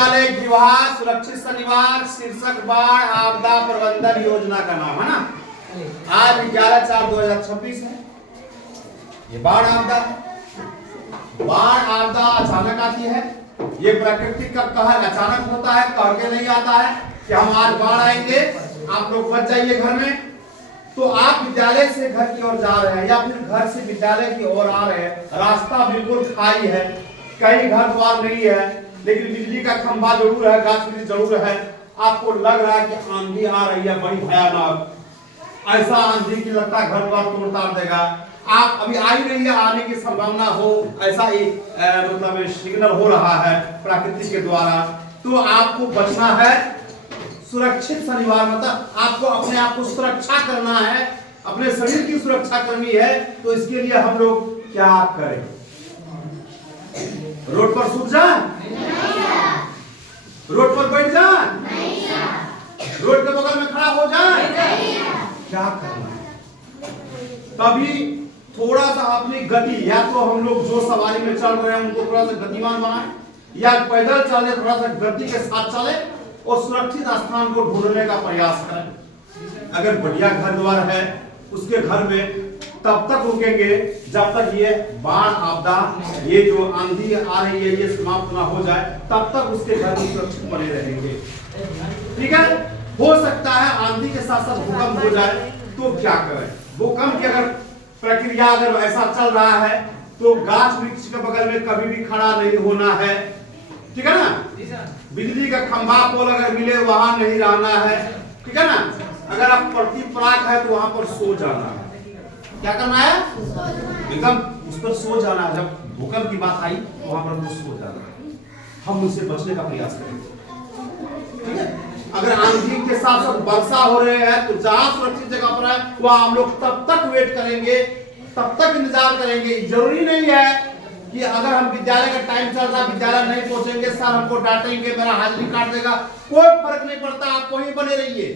विभाग सुरक्षित शनिवार शीर्षक बाढ़ आपदा प्रबंधन योजना का नाम है ना। आज 11/4/2026 है। ये बाढ़ आपदा अचानक आती है। ये प्रकृति का कहर अचानक होता है, कह के नहीं आता है कि हम आज बाढ़ आएंगे, आप लोग बच जाइए घर में। तो आप विद्यालय से घर की ओर जा रहे हैं या फिर घर से विद्यालय की ओर आ रहे हैं, रास्ता बिल्कुल खाली है, कहीं घर द्वार नहीं है, लेकिन बिजली का खंभा जरूर है, गाछ वृक्ष जरूर है। आपको लग रहा है कि आंधी आ रही है बड़ी भयानक, ऐसा आंधी की लगता है घर द्वार तोड़ ताड़ देगा। आप अभी आ ही रही है, आने की संभावना हो, ऐसा ही मतलब सिग्नल हो रहा है प्रकृति के द्वारा। तो आपको बचना है। सुरक्षित शनिवार मतलब आपको अपने आप को सुरक्षा करना है, अपने शरीर की सुरक्षा करनी है। तो इसके लिए हम लोग क्या करें? रोड पर सूख जाए, रोड पर बैठ जाए, रोड के बगल में खड़ा हो जाए, क्या करना है? तभी थोड़ा सा अपनी गति, या तो हम लोग जो सवारी में चल रहे हैं उनको थोड़ा सा गतिमान बनाएं, या पैदल चले थोड़ा सा गति के साथ चले और सुरक्षित स्थान को ढूंढने का प्रयास करें। अगर बढ़िया घर द्वार है उसके घर में तब तक रुकेंगे जब तक ये बाढ़ आपदा, ये जो आंधी आ रही है, ये समाप्त ना हो जाए, तब तक उसके घर में सुरक्षित बने रहेंगे। ठीक है। हो सकता है आंधी के साथ साथ भूकंप हो जाए, तो क्या करें? भूकंप की अगर प्रक्रिया अगर ऐसा चल रहा है तो गाछ वृक्ष के बगल में कभी भी खड़ा नहीं होना है। ठीक है ना। बिजली का खंभा पोल अगर मिले वहां नहीं रहना है। ठीक है ना। अगर आप प्रति प्राक है तो वहां पर सो जाना है। क्या करना है? एकदम उस पर सो जाना है। जब भूकंप की बात आई तो वहां पर सो जाना है। हम उससे बचने का प्रयास करेंगे। ठीक है। अगर आंधी के साथ साथ वर्षा हो रहे हैं तो जहां सुरक्षित जगह पर है वहां हम लोग तब तक वेट करेंगे, तब तक इंतजार करेंगे। जरूरी नहीं है कि अगर हम विद्यालय का टाइम चल रहा, विद्यालय नहीं पहुंचेंगे, सर हमको डांटेंगे, मेरा हाजिरी काट देगा, कोई फर्क नहीं पड़ता। आप वहीं बने रहिए,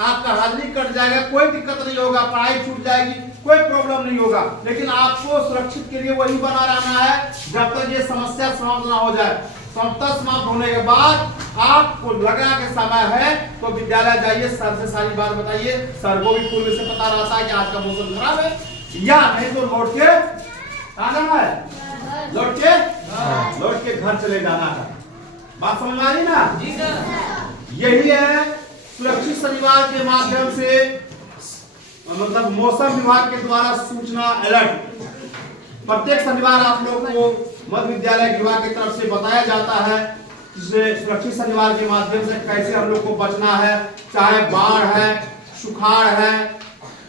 आपका हाजिरी कट जाएगा, कोई दिक्कत नहीं होगा, पढ़ाई छूट जाएगी, कोई प्रॉब्लम नहीं होगा। लेकिन आपको सुरक्षित के लिए वही बना रहना है जब तक ये समस्या समाप्त ना हो जाए। समस्या समाप्त होने के बाद आपको लगा कि समय है तो विद्यालय जाइए, सर से सारी बात बताइए। सर को भी पूर्व से पता रहता है कि आज का मौसम खराब है, या नहीं तो लौट के कहाँ जाना है? लौट के घर चले जाना है। बात समझ आ रही ना? जी सर। यही है सुरक्षित शनिवार के माध्यम से, मतलब मौसम विभाग के द्वारा सूचना अलर्ट प्रत्येक शनिवार आप लोग को मध्य विद्यालय विभाग की तरफ से बताया जाता है। जिससे सुरक्षित शनिवार के माध्यम से कैसे हम लोग को बचना है, चाहे बाढ़ है, सुखाड़ है,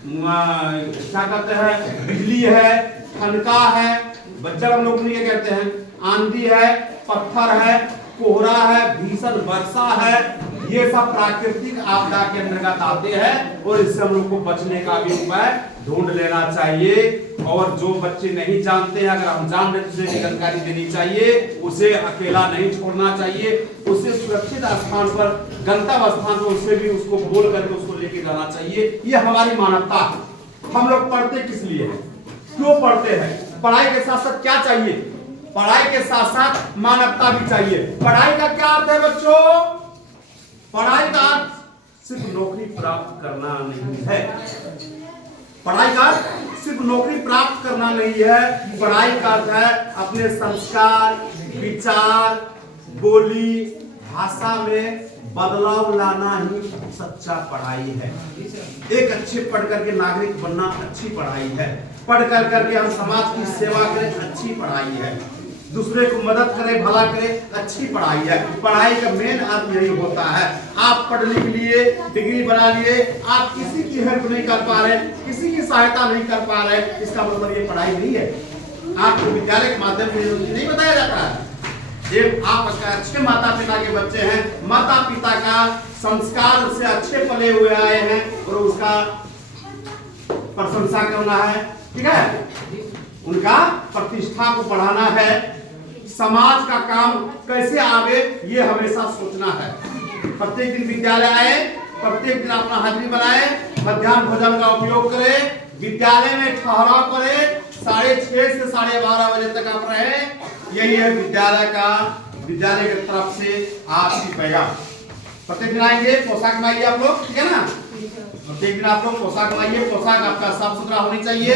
क्या कहते हैं, बिजली है, ठनका है, बज्जर हम लोग नहीं कहते हैं, आंधी है, पत्थर है, कोहरा है, भीषण वर्षा है, ये सब प्राकृतिक आपदा के अंतर्गत आते हैं और इससे हम लोग को बचने का भी उपाय ढूंढ लेना चाहिए। और जो बच्चे नहीं जानते हैं, अगर हम जान रहे तो उसे जानकारी देनी चाहिए, उसे अकेला नहीं छोड़ना चाहिए, उसे सुरक्षित स्थान पर, गंतव्य स्थान पर उसे भी उसको बोल करके उसको लेके जाना चाहिए। ये हमारी मानवता है। हम लोग पढ़ते किस लिए हैं, क्यों पढ़ते हैं? पढ़ाई के साथ साथ क्या चाहिए? पढ़ाई के साथ साथ मानवता भी चाहिए। पढ़ाई का क्या अर्थ है बच्चों? पढ़ाई का अर्थ सिर्फ नौकरी प्राप्त करना नहीं है। पढ़ाई का सिर्फ नौकरी प्राप्त करना नहीं है। पढ़ाई का अर्थ है अपने संस्कार, विचार, बोली, भाषा में बदलाव लाना ही सच्चा पढ़ाई है। एक अच्छे पढ़ करके नागरिक बनना अच्छी पढ़ाई है। पढ़ कर करके हम समाज की सेवा करें, अच्छी पढ़ाई है। दूसरे को मदद करें, भला करें, अच्छी पढ़ाई है। पढ़ाई का मेन अर्थ यही होता है। आप पढ़ लिख लिए, डिग्री बना लिए, आप किसी की हेल्प नहीं कर पा रहे, किसी की सहायता नहीं कर पा रहे, इसका मतलब ये पढ़ाई नहीं है। आपको विद्यालय के माध्यम से नहीं बताया जाता है। ये आप अच्छे माता पिता के बच्चे हैं, माता पिता का संस्कार से अच्छे पले हुए आए हैं और उसका प्रशंसा करना है। ठीक है। उनका प्रतिष्ठा को बढ़ाना है। समाज का काम कैसे आवे ये हमेशा सोचना है। प्रत्येक दिन विद्यालय आए, प्रत्येक दिन अपना हाजिरी बनाए, मध्याह्न भोजन का उपयोग करें, विद्यालय में ठहराव करें, 6:30 से 12:30 बजे तक आप रहे। यही है विद्यालय का विद्यालय की तरफ से आपकी पैगाम। प्रत्येक दिन आएंगे, पोशाक बनाइए आप लोग, ठीक है ना? प्रत्येक दिन आप लोग पोशाक बनाइए, पोशाक आपका साफ सुथरा होनी चाहिए,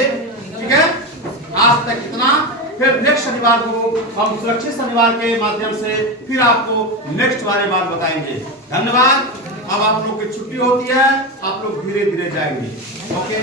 ठीक है? आज तक इतना, फिर नेक्स्ट शनिवार को हम सुरक्षित शनिवार के माध्यम से फिर आपको नेक्स्ट वाले बात बताएंगे। धन्यवाद। अब आप लोग की छुट्टी होती है, आप लोग धीरे धीरे जाएंगे। ओके।